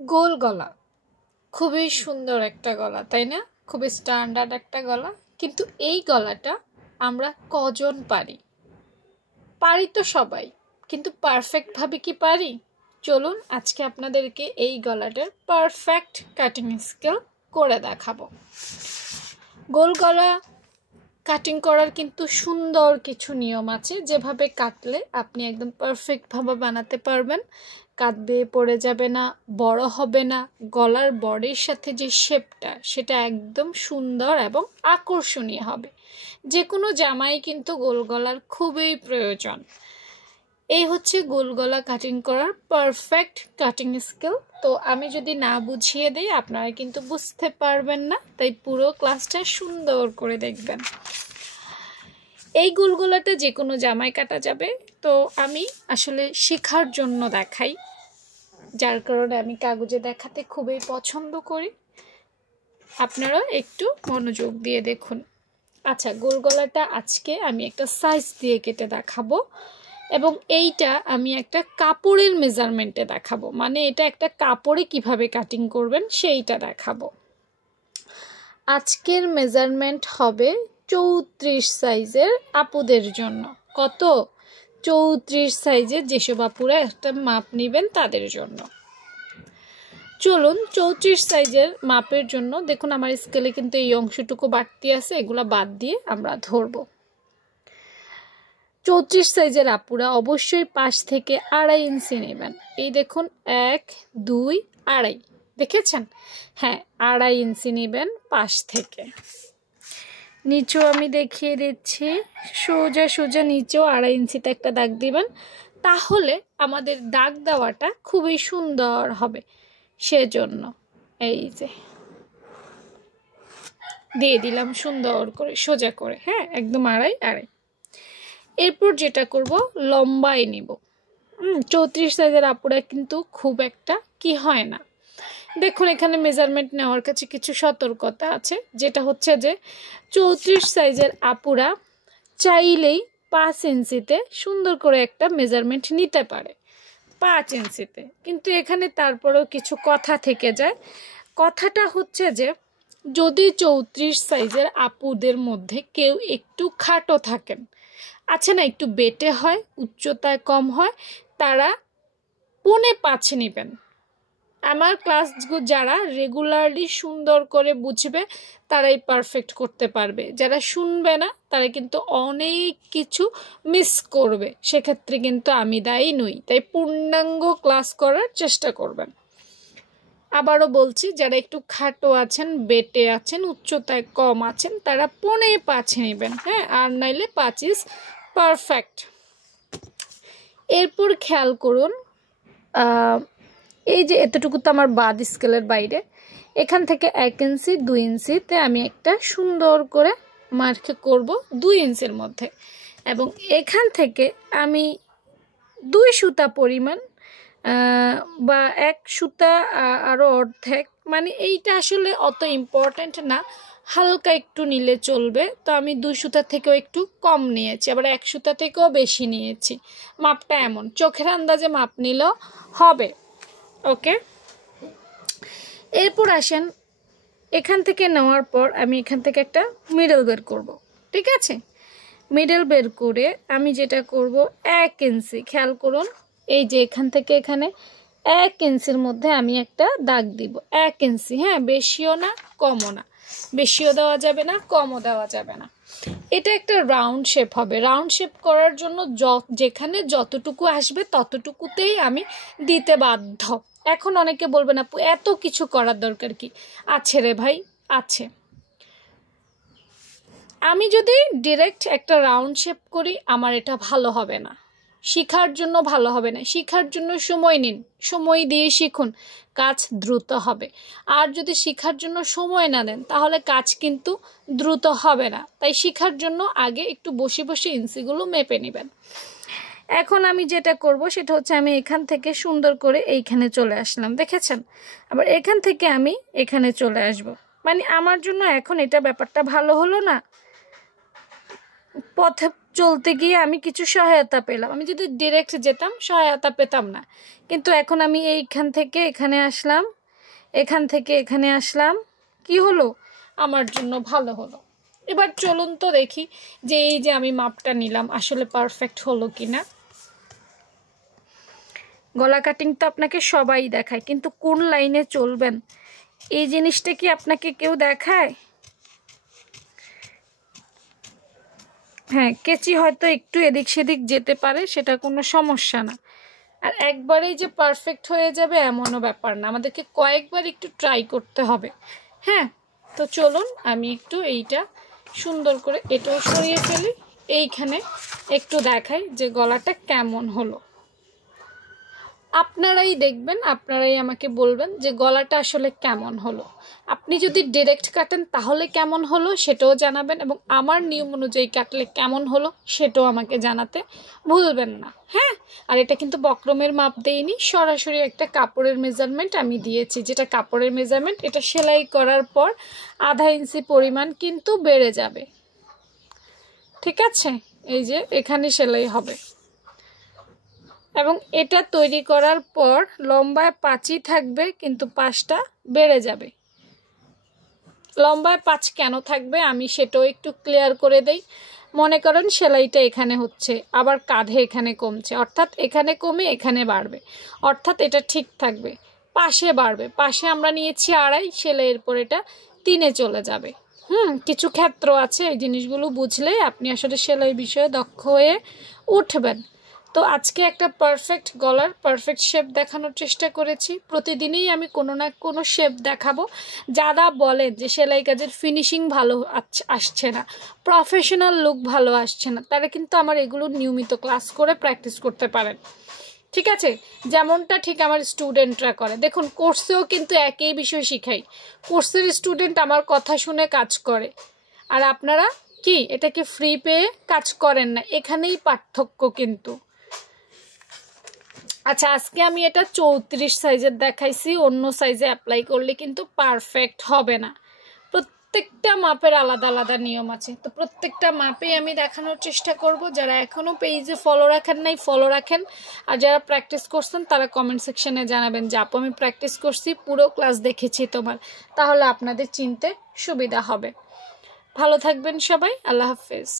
গোল গলা, খুবই সুন্দর একটা গলা, তাই না? খুবই স্ট্যান্ডার্ড একটা গলা। কিন্তু এই গলাটা আমরা কজন পারি? পারি তো সবাই, কিন্তু পারফেক্টভাবে কি পারি? চলুন আজকে আপনাদেরকে এই গলাটার পারফেক্ট কাটিং স্কিল করে দেখাবো। গোল গলা কাটিং করার কিন্তু সুন্দর কিছু নিয়ম আছে, যেভাবে কাটলে আপনি একদম পারফেক্টভাবে বানাতে পারবেন। কাটবে, পড়ে যাবে না, বড় হবে না, গলার বডির সাথে যে শেপটা সেটা একদম সুন্দর এবং আকর্ষণীয় হবে। যে কোনো জামাই কিন্তু গোল গলার খুবই প্রয়োজন। এই হচ্ছে গোল গলা কাটিং করার পারফেক্ট কাটিং স্কিল। তো আমি যদি না বুঝিয়ে দিই আপনারা কিন্তু বুঝতে পারবেন না, তাই পুরো ক্লাসটা সুন্দর করে দেখবেন। এই গোল গলাটা যে কোনো জামায় কাটা যাবে, তো আমি আসলে শেখার জন্য দেখাই, যার কারণে আমি কাগজে দেখাতে খুবই পছন্দ করি। আপনারা একটু মনোযোগ দিয়ে দেখুন। আচ্ছা, গোল গলাটা আজকে আমি একটা সাইজ দিয়ে কেটে দেখাবো, এবং এইটা আমি একটা কাপড়ের মেজারমেন্টে দেখাবো, মানে এটা একটা কাপড়ে কিভাবে কাটিং করবেন সেইটা দেখাবো। আজকের মেজারমেন্ট হবে 34 সাইজের আপুদের জন্য। কত? 34 সাইজের যেসব আপুরা একটা মাপ নেবেন তাদের জন্য। চলুন 34 সাইজের মাপের জন্য দেখুন আমার স্কেলে কিন্তু এই অংশটুকু বাড়তি আছে, এগুলো বাদ দিয়ে আমরা ধরবো। 34 সাইজের আপুরা অবশ্যই 5 থেকে 2.5 ইঞ্চি নেবেন। এই দেখুন 1 2 2.5, দেখেছেন? হ্যাঁ, 2.5 ইঞ্চি নেবেন 5 থেকে। নিচেও আমি দেখিয়ে দিচ্ছি, সোজা সোজা নিচেও 2.5 ইঞ্চিতে একটা দাগ দিবেন, তাহলে আমাদের দাগ দেওয়াটা খুবই সুন্দর হবে। সেজন্য এই যে দিয়ে দিলাম সুন্দর করে সোজা করে, হ্যাঁ, একদম 2.5 2.5। এরপর যেটা করব, লম্বাই নিব। 34 সাইজের আপুরা কিন্তু খুব একটা কি হয় না। দেখুন এখানে মেজারমেন্ট নেওয়ার কাছে কিছু সতর্কতা আছে, যেটা হচ্ছে যে 34 সাইজের আপুরা চাইলেই 5 ইঞ্চিতে সুন্দর করে একটা মেজারমেন্ট নিতে পারে, 5 ইঞ্চিতে। কিন্তু এখানে তারপরেও কিছু কথা থেকে যায়। কথাটা হচ্ছে যে যদি 34 সাইজের আপুদের মধ্যে কেউ একটু খাটো থাকেন, আছে না, একটু বেটে হয়, উচ্চতায় কম হয়, তারা 5.5 নেবেন। আমার ক্লাসগুলো যারা রেগুলারলি সুন্দর করে বুঝবে তারাই পারফেক্ট করতে পারবে, যারা শুনবে না তারা কিন্তু অনেক কিছু মিস করবে, সেক্ষেত্রে কিন্তু আমি দায়ী নই। তাই পূর্ণাঙ্গ ক্লাস করার চেষ্টা করবেন। আবারও বলছি, যারা একটু খাটো আছেন, বেটে আছেন, উচ্চতায় কম আছেন, তারা 5.5 নেবেন, হ্যাঁ, আর নাইলে 5 ইজ পারফেক্ট। এরপর খেয়াল করুন, এই যে এতটুকু তো আমার বাদ স্কেলের বাইরে, এখান থেকে 1 ইঞ্চি 2 ইঞ্চিতে আমি একটা সুন্দর করে মার্ক করব 2 ইঞ্চির মধ্যে, এবং এখান থেকে আমি 2 সুতা পরিমাণ বা 1 সুতা আরও অর্ধেক, মানে এইটা আসলে অত ইম্পর্ট্যান্ট না, হালকা একটু নিলে চলবে। তো আমি 2 সুতা থেকেও একটু কম নিয়েছি, আবার 1 সুতা থেকেও বেশি নিয়েছি। মাপটা এমন চোখের আন্দাজে মাপ নিলেও হবে। ওকে, এরপর আসেন, এখান থেকে নেওয়ার পর আমি এখান থেকে একটা মিডল বের করব, ঠিক আছে? মিডল বের করে আমি যেটা করব, 1 ইঞ্চি, খেয়াল করুন, এই যে এখান থেকে এখানে 1 ইঞ্চির মধ্যে আমি একটা দাগ দিব, 1 ইঞ্চি, হ্যাঁ, বেশিও না কমও না, বেশিও দেওয়া যাবে না কমও দেওয়া যাবে না। এটা একটা রাউন্ড শেপ হবে। রাউন্ড শেপ করার জন্য যেখানে যতটুকু আসবে ততটুকুতেই আমি দিতে বাধ্য। এখন অনেকে বলবেন আপু এত কিছু করার দরকার কি? আছে রে ভাই, আছে। আমি যদি ডিরেক্ট একটা রাউন্ড শেপ করি আমার এটা ভালো হবে না, শেখার জন্য ভালো হবে না। শেখার জন্য সময় নিন, সময় দিয়ে শিখুন, কাজ দ্রুত হবে। আর যদি শেখার জন্য সময় না নেন তাহলে কাজ কিন্তু দ্রুত হবে না। তাই শেখার জন্য আগে একটু বসে বসে ইঞ্চিগুলো মেপে নেবেন। এখন আমি যেটা করব সেটা হচ্ছে, আমি এখান থেকে সুন্দর করে এইখানে চলে আসলাম, দেখেছেন? আবার এখান থেকে আমি এখানে চলে আসব, মানে আমার জন্য এখন এটা ব্যাপারটা ভালো হলো না? চলতে গিয়ে আমি কিছু সহায়তা পেলাম। আমি যদি ডিরেক্ট যেতাম সহায়তা পেতাম না, কিন্তু এখন আমি এইখান থেকে এখানে আসলাম, এখান থেকে এখানে আসলাম, কি হলো? আমার জন্য ভালো হলো। এবার চলুন তো দেখি যে এই যে আমি মাপটা নিলাম আসলে পারফেক্ট হলো কিনা। গলা কাটিং তো আপনাকে সবাই দেখায়, কিন্তু কোন লাইনে চলবেন এই জিনিসটা কি আপনাকে কেউ দেখায়? হ্যাঁ, কেচি হয়তো একটু এদিক সেদিক যেতে পারে, সেটা কোনো সমস্যা না। আর একবারেই যে পারফেক্ট হয়ে যাবে এমনও ব্যাপার না, আমাদেরকে কয়েকবার একটু ট্রাই করতে হবে। হ্যাঁ, তো চলুন আমি একটু এইটা সুন্দর করে এটাও সরিয়ে ফেলি, এইখানে একটু দেখাই যে গলাটা কেমন হলো। আপনারাই দেখবেন, আপনারাই আমাকে বলবেন যে গলাটা আসলে কেমন হলো। আপনি যদি ডিরেক্ট কাটেন তাহলে কেমন হলো সেটাও জানাবেন, এবং আমার নিয়ম অনুযায়ী কাটলে কেমন হলো সেটাও আমাকে জানাতে ভুলবেন না। হ্যাঁ, আর এটা কিন্তু বক্রমের মাপ দেইনি, সরাসরি একটা কাপড়ের মেজারমেন্ট আমি দিয়েছি, যেটা কাপড়ের মেজারমেন্ট এটা সেলাই করার পর আধা ইঞ্চি পরিমাণ কিন্তু বেড়ে যাবে। ঠিক আছে, এই যে এখানে সেলাই হবে, এবং এটা তৈরি করার পর লম্বায় 5ই থাকবে, কিন্তু 5টা বেড়ে যাবে। লম্বায় 5 কেন থাকবে আমি সেটাও একটু ক্লিয়ার করে দেই। মনে করেন সেলাইটা এখানে হচ্ছে, আবার কাঁধে এখানে কমছে, অর্থাৎ এখানে কমে এখানে বাড়বে, অর্থাৎ এটা ঠিক থাকবে। পাশে বাড়বে, পাশে আমরা নিয়েছি 2.5, সেলাইয়ের পর এটা 3-এ চলে যাবে। কিছু ক্ষেত্র আছে, এই জিনিসগুলো বুঝলে আপনি আসলে সেলাই বিষয়ে দক্ষ হয়ে উঠবেন। তো আজকে একটা পারফেক্ট গলার পারফেক্ট শেপ দেখানোর চেষ্টা করেছি। প্রতিদিনই আমি কোনো না কোনো শেপ দেখাবো। যারা বলেন যে সেলাই কাজের ফিনিশিং ভালো আসছে না, প্রফেশনাল লুক ভালো আসছে না, তারা কিন্তু আমার এগুলো নিয়মিত ক্লাস করে প্র্যাকটিস করতে পারেন। ঠিক আছে, যেমনটা ঠিক আমার স্টুডেন্টরা করে। দেখুন কোর্সেও কিন্তু একই বিষয় শিখাই, কোর্সের স্টুডেন্ট আমার কথা শুনে কাজ করে, আর আপনারা কি এটাকে ফ্রি পেয়ে কাজ করেন না, এখানেই পার্থক্য কিন্তু। আচ্ছা, আজকে আমি এটা 34 সাইজের দেখাইছি, অন্য সাইজে অ্যাপ্লাই করলে কিন্তু পারফেক্ট হবে না। প্রত্যেকটা মাপের আলাদা আলাদা নিয়ম আছে, তো প্রত্যেকটা মাপেই আমি দেখানোর চেষ্টা করব। যারা এখনও পেজে ফলো রাখেন নাই ফলো রাখেন, আর যারা প্র্যাকটিস করছেন তারা কমেন্ট সেকশনে জানাবেন যে আপু আমি প্র্যাকটিস করছি, পুরো ক্লাস দেখেছি তোমার, তাহলে আপনাদের চিনতে সুবিধা হবে। ভালো থাকবেন সবাই, আল্লাহ হাফেজ।